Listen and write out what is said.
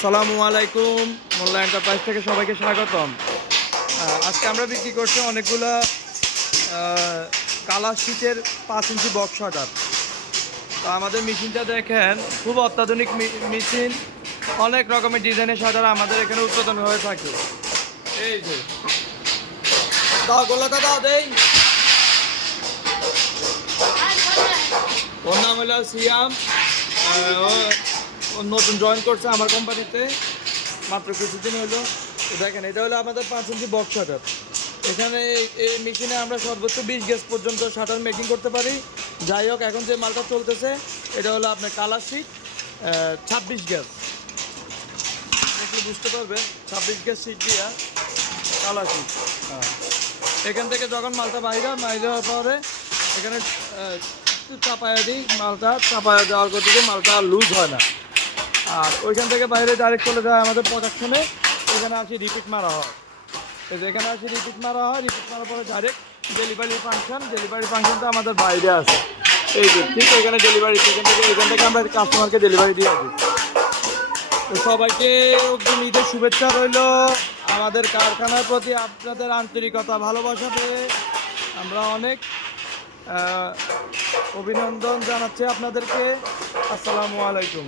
আসসালামু আলাইকুম, মোল্লা এন্টারপ্রাইজ থেকে সবাইকে স্বাগতম। আজকে আমরা বিক্রি করছি অনেকগুলো কালার শীতের পাঁচ ইঞ্চি বক্স শাটার তো আমাদের মেশিনটা দেখেন, খুব অত্যাধুনিক মেশিন অনেক রকমের ডিজাইনের শাটার আমাদের এখানে উৎপাদন হয়ে থাকে। এই যে। দাও, গোলাটা দাও, দেই। ওর নাম হলো সিয়াম ও নতুন জয়েন করছে আমার কোম্পানিতে মাত্র কিছুদিন হলো। দেখেন, এটা হলো আমাদের পাঁচ ইঞ্চি বক্স শাটার এখানে এই- মেশিনে আমরা সর্বোচ্চ বিশ গ্যাস পর্যন্ত শাটার মেকিং করতে পারি। যাই হোক, এখন যে মালটা চলতেছে, এটা হলো আপনার কালার শিট ছাব্বিশ গ্যাস বুঝতে পারবেন ছাব্বিশ গ্যাস শিট দিয়া কালার শিট হ্যাঁ। এখান থেকে যখন মালটা বাইরে বাইরে হওয়ার পরে এখানে চাপায়া দিই মালটা, চাপায়া দেওয়ার গতিকে মালটা লুজ হয় না। আর ওইখান থেকে বাইরে ডাইরেক্ট চলে যায় আমাদের প্রোডাকশনে এখানে আসি রিপিট মারা হয় এই যে এখানে আসি রিপিট মারা হয় রিপিট মারার পরে ডাইরেক্ট ডেলিভারি ফাংশন ডেলিভারি ফাংশনটা আমাদের বাইরে আছে। এই যে ঠিক এখানে ডেলিভারি এখান থেকে এখান থেকে আমরা কাস্টমারকে ডেলিভারি দিয়ে দিই। তো সবাইকে অগ্রিম ঈদের শুভেচ্ছা রইল। আমাদের কারখানার প্রতি আপনাদের আন্তরিকতা, ভালোবাসা পেয়ে আমরা অনেক অভিনন্দন জানাচ্ছি আপনাদেরকে। আসসালামু আলাইকুম।